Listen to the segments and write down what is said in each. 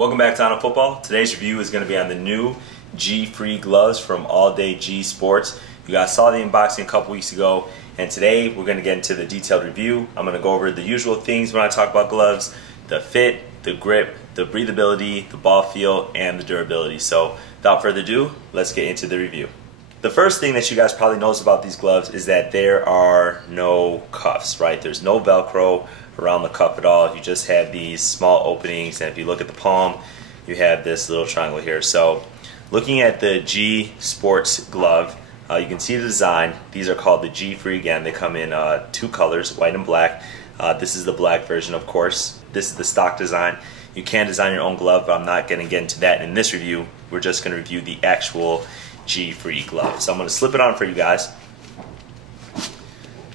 Welcome back to On Football. Today's review is going to be on the new G-Free gloves from All Day G Sports. You guys saw the unboxing a couple weeks ago, and today we're going to get into the detailed review. I'm going to go over the usual things when I talk about gloves: the fit, the grip, the breathability, the ball feel, and the durability. So without further ado, let's get into the review. The first thing that you guys probably notice about these gloves is that there are no cuffs, right? There's no Velcro around the cuff at all. You just have these small openings, and if you look at the palm, you have this little triangle here. So looking at the G Sports glove, you can see the design. These are called the G-Free. Again, they come in two colors, white and black. This is the black version, of course. This is the stock design. You can design your own glove, but I'm not going to get into that in this review. We're just going to review the actual G-Free glove. So I'm going to slip it on for you guys,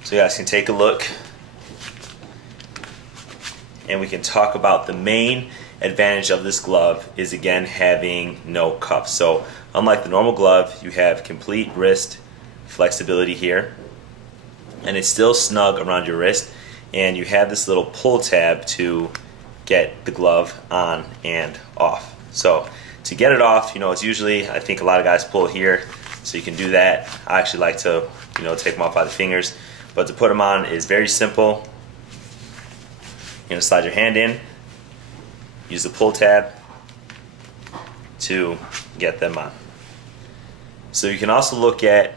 so you guys can take a look, and we can talk about the main advantage of this glove is, again, having no cuffs. So unlike the normal glove, you have complete wrist flexibility here, and it's still snug around your wrist, and you have this little pull tab to get the glove on and off. So to get it off, it's usually, I think a lot of guys pull here, so you can do that. I actually like to, take them off by the fingers, but to put them on is very simple. You're going to slide your hand in, use the pull tab to get them on. So you can also look at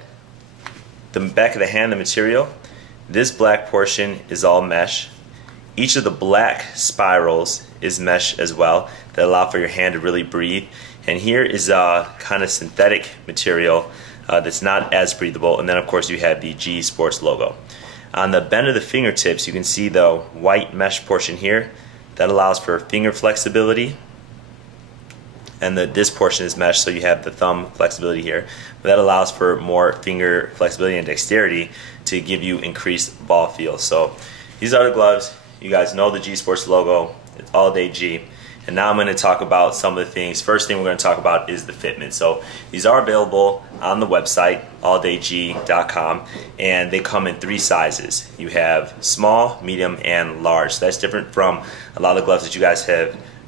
the back of the hand, the material. This black portion is all mesh. Each of the black spirals is mesh as well, that allow for your hand to really breathe. And here is a kind of synthetic material that's not as breathable. And then of course you have the G Sports logo. On the bend of the fingertips, you can see the white mesh portion here. That allows for finger flexibility. And this portion is mesh, so you have the thumb flexibility here. But that allows for more finger flexibility and dexterity to give you increased ball feel. So these are the gloves. You guys know the G Sports logo. It's All Day G. And now I'm going to talk about some of the things. First thing we're going to talk about is the fitment. So these are available on the website, alldayg.com, and they come in 3 sizes. You have small, medium, and large. So that's different from a lot of the gloves that you guys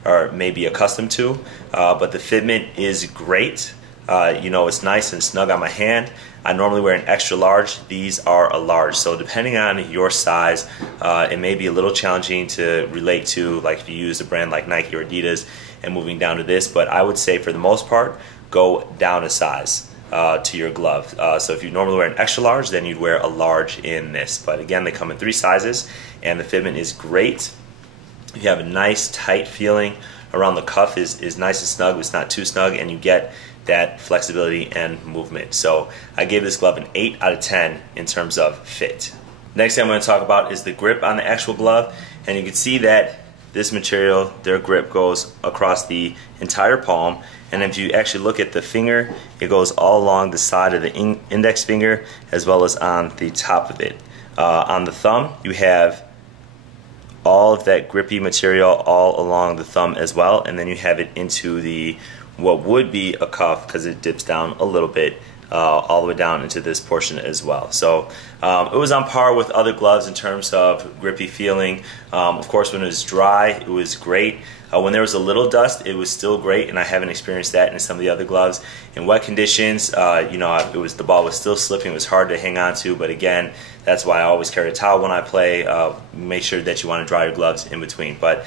are maybe accustomed to, but the fitment is great. It's nice and snug on my hand. I normally wear an extra large. These are a large. So depending on your size, it may be a little challenging to relate to, like if you use a brand like Nike or Adidas and moving down to this, but I would say for the most part, go down a size to your glove. So if you normally wear an extra large, then you'd wear a large in this. But again, they come in 3 sizes, and the fitment is great. You have a nice tight feeling around the cuff, is nice and snug, but it's not too snug, and you get that flexibility and movement. So I gave this glove an 8 out of 10 in terms of fit. Next thing I'm going to talk about is the grip on the actual glove, and you can see that this material, their grip goes across the entire palm, and if you actually look at the finger, it goes all along the side of the index finger as well as on the top of it. On the thumb, you have all of that grippy material all along the thumb as well, and then you have it into the what would be a cuff, because it dips down a little bit all the way down into this portion as well. So it was on par with other gloves in terms of grippy feeling. Of course, when it was dry, it was great. When there was a little dust, it was still great, and I haven't experienced that in some of the other gloves. In wet conditions, the ball was still slipping. It was hard to hang on to, but again, that's why I always carry a towel when I play. Make sure that you want to dry your gloves in between. But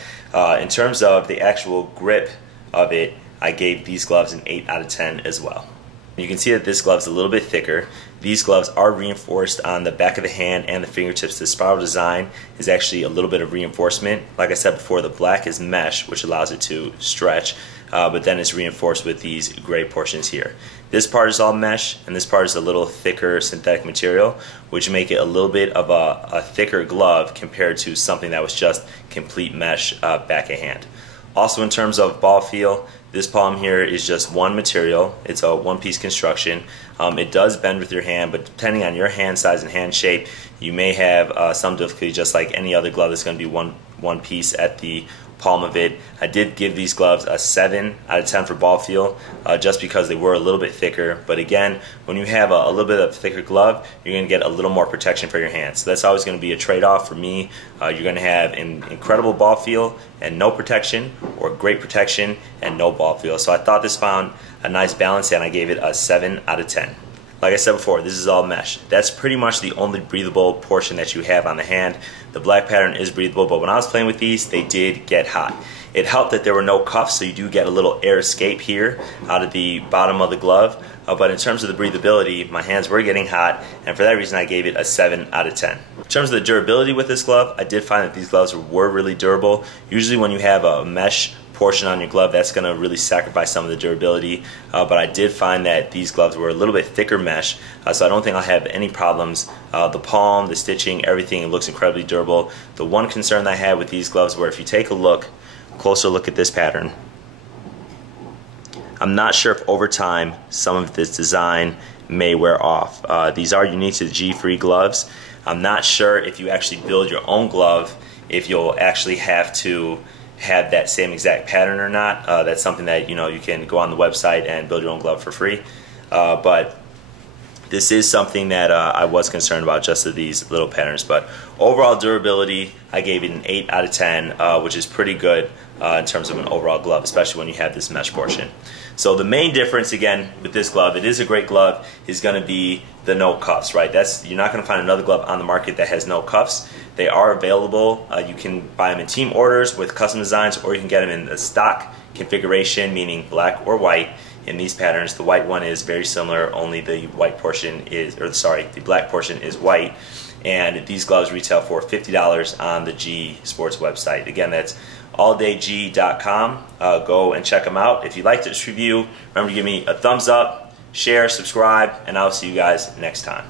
in terms of the actual grip of it, I gave these gloves an 8 out of 10 as well. You can see that this glove is a little bit thicker. These gloves are reinforced on the back of the hand and the fingertips. The spiral design is actually a little bit of reinforcement. Like I said before, the black is mesh, which allows it to stretch, but then it's reinforced with these gray portions here. This part is all mesh, and this part is a little thicker synthetic material, which make it a little bit of a thicker glove compared to something that was just complete mesh back of hand. Also, in terms of ball feel, This palm here is just one material. It's a one-piece construction. It does bend with your hand, but depending on your hand size and hand shape, you may have some difficulty, just like any other glove. It's going to be one piece at the palm of it. I did give these gloves a 7 out of 10 for ball feel, just because they were a little bit thicker. But again, when you have a little bit of thicker glove, you're going to get a little more protection for your hands. So that's always going to be a trade-off for me. You're going to have an incredible ball feel and no protection, or great protection and no ball feel. So I thought this found a nice balance, and I gave it a 7 out of 10. Like I said before, this is all mesh. That's pretty much the only breathable portion that you have on the hand. The black pattern is breathable, but when I was playing with these, they did get hot. It helped that there were no cuffs, so you do get a little air escape here out of the bottom of the glove. But in terms of the breathability, my hands were getting hot, and for that reason I gave it a 7 out of 10. In terms of the durability with this glove, I did find that these gloves were really durable. Usually when you have a mesh portion on your glove, that's going to really sacrifice some of the durability, but I did find that these gloves were a little bit thicker mesh, so I don't think I'll have any problems. The palm, the stitching, everything, it looks incredibly durable. The one concern that I had with these gloves were, if you take a closer look at this pattern, I'm not sure if over time some of this design may wear off. These are unique to the G-Free gloves. I'm not sure if you actually build your own glove, if you'll actually have to have that same exact pattern or not. That's something that you can go on the website and build your own glove for free. But this is something that I was concerned about, just of these little patterns. But overall durability, I gave it an 8 out of 10, which is pretty good in terms of an overall glove, especially when you have this mesh portion. So the main difference, again, with this glove, it is a great glove, is going to be the no cuffs, right? You're not going to find another glove on the market that has no cuffs. They are available. You can buy them in team orders with custom designs, or you can get them in the stock configuration, meaning black or white. In these patterns, the white one is very similar, only the white portion is, the black portion is white. And these gloves retail for $50 on the G Sports website. Again, that's alldayg.com. Go and check them out. If you liked this review, remember to give me a thumbs up, share, subscribe, and I'll see you guys next time.